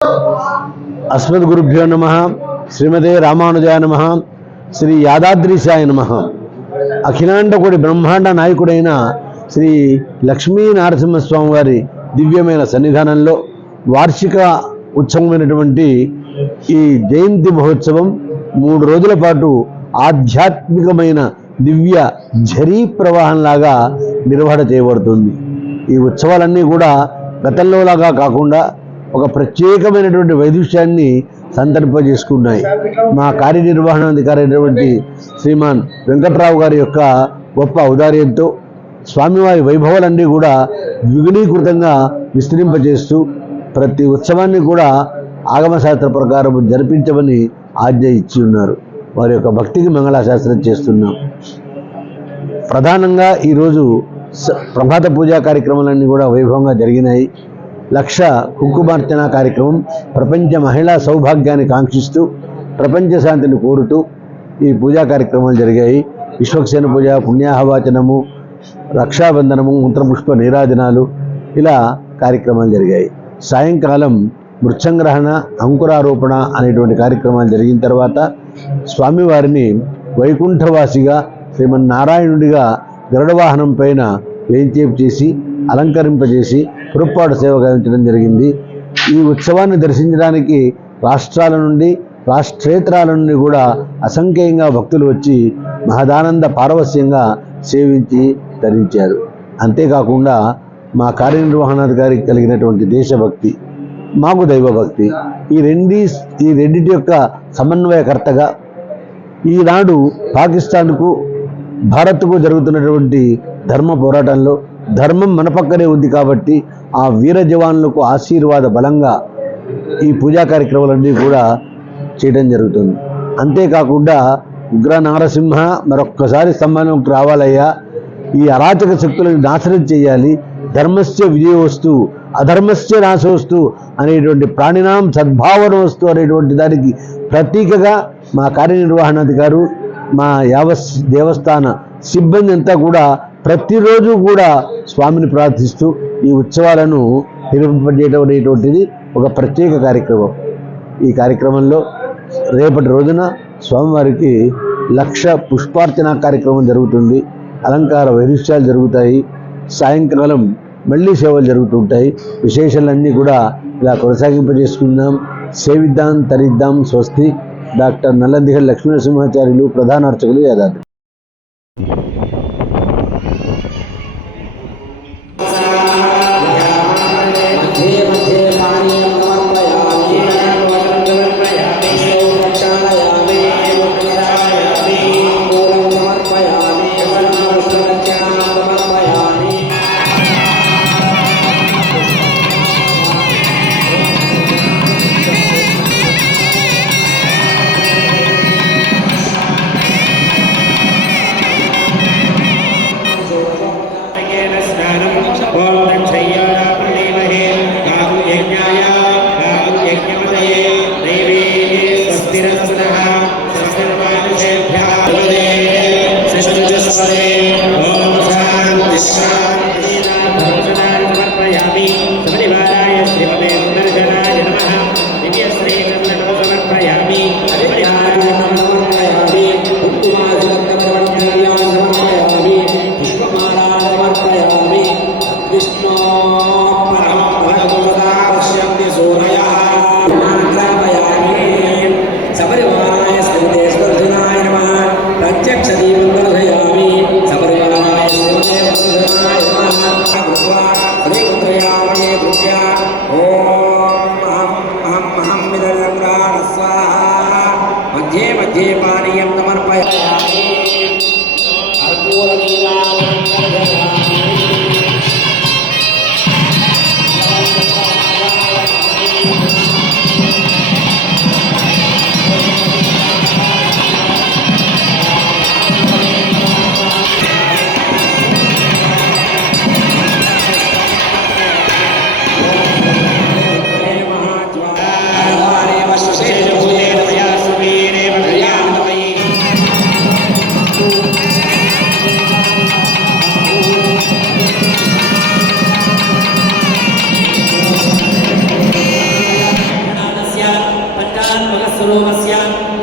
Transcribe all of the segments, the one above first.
अस्मद्गुरुभ्यो नमः। श्रीमते रामानुजाय नमः। श्री यादाद्रीशाय नमः। అఖిలాండకోటి బ్రహ్మాండ నాయకుడైన శ్రీ లక్ష్మీ నరసింహస్వామి వారి దివ్యమైన సన్నిధానంలో వార్షిక ఉత్సవమైనటువంటి ఈ జయంతి మహోత్సవం 3 రోజుల పాటు ఆధ్యాత్మికమైన దివ్య ఝరీ ప్రవాహంలాగా నిర్వహణ చేయబడుతుంది. ఈ ఉత్సవాలన్నీ కూడా గతంలోలాగా కాకుండా ఒక ప్రత్యేకమైనటువంటి వైదుష్యాన్ని సంతరింపజేసుకున్నాయి. మా కార్యనిర్వహణాధికారి అయినటువంటి శ్రీమాన్ వెంకట్రావు గారి యొక్క గొప్ప ఔదార్యంతో స్వామివారి వైభవాలన్నీ కూడా ద్విగుణీకృతంగా విస్తరింపజేస్తూ ప్రతి ఉత్సవాన్ని కూడా ఆగమశాస్త్ర ప్రకారం జరిపించమని ఆజ్ఞ ఇచ్చి ఉన్నారు. వారి యొక్క భక్తికి మంగళాశాస్త్రం చేస్తున్నాం. ప్రధానంగా ఈరోజు ప్రభాత పూజా కార్యక్రమాలన్నీ కూడా వైభవంగా జరిగినాయి. 1,00,000 కుంకుమార్చన కార్యక్రమం ప్రపంచ మహిళా సౌభాగ్యాన్ని కాంక్షిస్తూ ప్రపంచ శాంతిని కోరుతూ ఈ పూజా కార్యక్రమాలు జరిగాయి. విశ్వక్సేన పూజ, పుణ్యాహవాచనము, రక్షాబంధనము, మంత్రపుష్ప నీరాజనాలు ఇలా కార్యక్రమాలు జరిగాయి. సాయంకాలం మృత్సంగ్రహణ, అంకురారోపణ అనేటువంటి కార్యక్రమాలు జరిగిన తర్వాత స్వామివారిని వైకుంఠవాసిగా శ్రీమన్నారాయణుడిగా గరుడవాహనం పైన వేంచేపు చేసి అలంకరింపజేసి పురప్పాటు సేవ గావించడం జరిగింది. ఈ ఉత్సవాన్ని దర్శించడానికి రాష్ట్రాల నుండి రాష్ట్రేతరాల నుండి కూడా అసంఖ్యంగా భక్తులు వచ్చి మహదానంద పారవస్యంగా సేవించి ధరించారు. అంతేకాకుండా మా కార్యనిర్వహణాధికారి కలిగినటువంటి దేశభక్తి, మాకు దైవభక్తి, ఈ రెండింటి యొక్క సమన్వయకర్తగా ఈనాడు పాకిస్తాన్కు భారత్కు జరుగుతున్నటువంటి ధర్మ పోరాటంలో ధర్మం మన పక్కనే ఉంది కాబట్టి ఆ వీర జవాన్లకు ఆశీర్వాద బలంగా ఈ పూజా కార్యక్రమాలన్నీ కూడా చేయడం జరుగుతుంది. అంతేకాకుండా ఉగ్ర నారసింహ మరొక్కసారి స్తంభంలోకి రావాలయ్యా, ఈ అరాచక శక్తులను నాశనం చేయాలి, ధర్మస్య విజయోస్తు అధర్మస్య నాశోస్తు అనేటువంటి ప్రాణినాం సద్భావన వస్తు అనేటువంటి దానికి ప్రతీకగా మా కార్యనిర్వహణాధికారు, మా దేవస్థాన సిబ్బంది అంతా కూడా ప్రతిరోజు కూడా స్వామిని ప్రార్థిస్తూ ఈ ఉత్సవాలను నిర్వహింపజేయడం అనేటువంటిది ఒక ప్రత్యేక కార్యక్రమం. ఈ కార్యక్రమంలో రేపటి రోజున స్వామివారికి 1,00,000 పుష్పార్చన కార్యక్రమం జరుగుతుంది. అలంకార వైదుష్యాలు జరుగుతాయి. సాయంకాలం మళ్ళీ సేవలు జరుగుతుంటాయి. విశేషాలన్నీ కూడా ఇలా కొనసాగింపజేసుకుందాం. సేవిద్దాం, తరిద్దాం. స్వస్తి. డాక్టర్ నల్లందిగల్ లక్ష్మీనరసింహాచార్యులు, ప్రధాన అర్చకులు, యాదాద్రి. स्वरूपस्य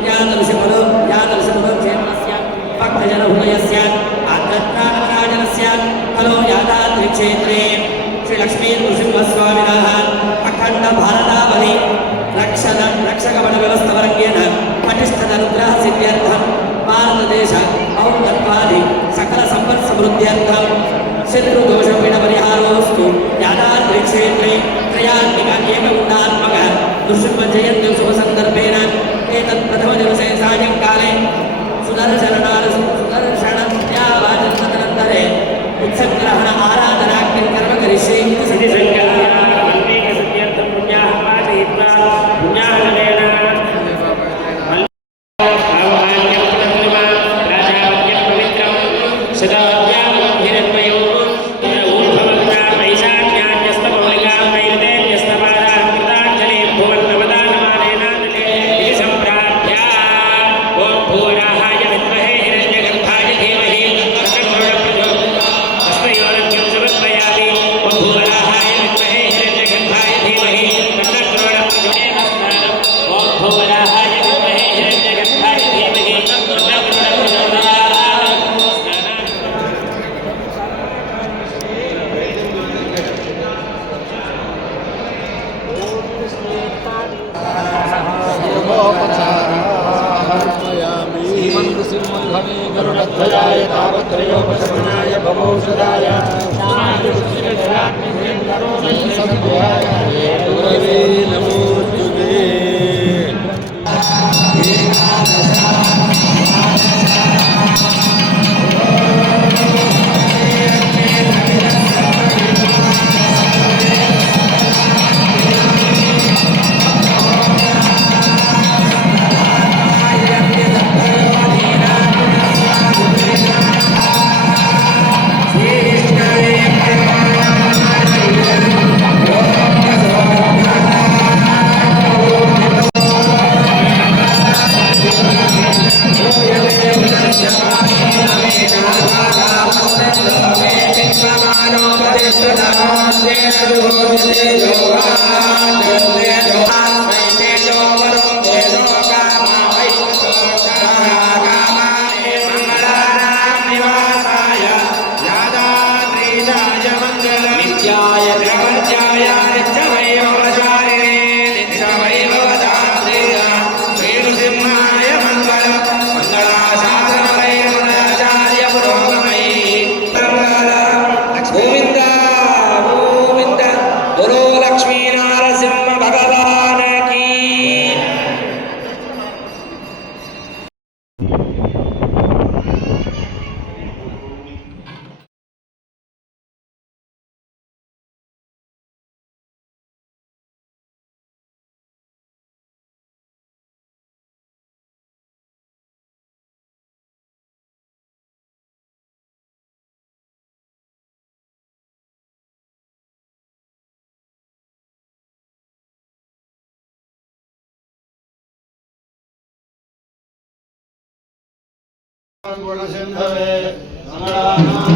यादृशपदो क्षेत्रस्य भक्तजनहृदयस्य आध्यात्मिकराजनस्य फलो यादाद्रिक्षेत्रे श्रीलक्ष्मी नृसिंहस्वामिनः अखण्ड भारतावधि रक्षकबल व्यवस्थापरङ्गेन पटिष्ठदनुग्रह सिद्ध्यर्थं भारतदेश औन्नत्वादि सकल संपत् समृद्ध्यर्थं शत्रुदोषपीडपरिहारोऽस्तु यादाद्रिक्षेत्रे त्रयात्मिक एकगुणात्मक नृसिंहजयन्ती शुभसन्दर्भेन एतत् प्रथमदिवसे सायङ्काले सुदर्शनयावाचनन्तरे उत्सङ्ग्रहण आराधनाख्यं कर्म करिष्ये इति सिद्धिसङ्कल्पनामन्त्रिकसिद्ध्यर्थं पुण्याः पाठयित्वा पुण्याहलेन गरुडध्वजाय तावत्रयोपशमनाय भवौषधाय नमोस्तुते। गुणसिन्धवे मंगलानां